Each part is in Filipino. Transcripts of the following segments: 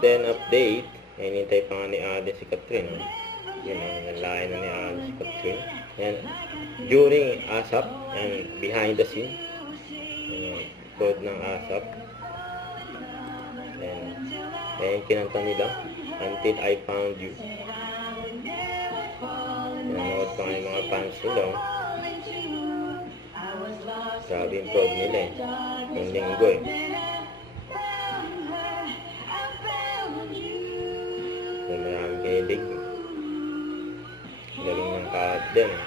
then update. Hinintay pa nga ni Alden si Catherine. Oh. Yun ang nalayan na ni Alden si Catherine. Yan. During ASAP and behind the scene. Code ng ASAP. Yan kinanta nila. Until I Found You. Nanood pa nga yung mga fans nila. Oh. Grabe yung prod nila eh. Yung linggo eh. May maraming kilig. Galing ng kaat din eh.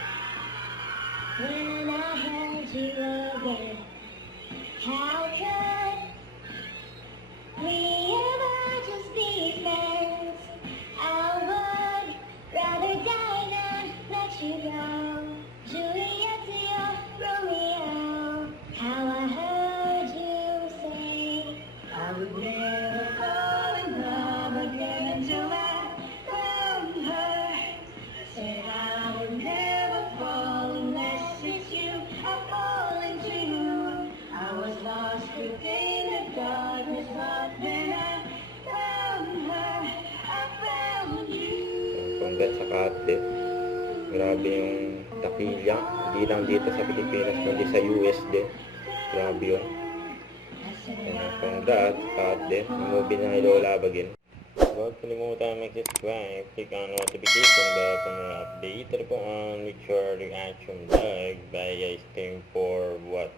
When I held you again, how could we ever just be friends? I would rather die than let you go. Juliet to your Romeo. How I heard you say I would never fall in love again until I found her. Said I would never fall unless it's you I'm falling to. I was lost within the darkness, but then I found her. I found you. Congrats sa Kate. Grabe yung takilya. Hindi lang dito sa Pilipinas, kundi sa US din. Grabe yun. Congrats Kate. Yung movie na Lola Bagin. Huwag kalimutan mag-subscribe. Click on notification bell para update po on with your reaction vlog by stream for what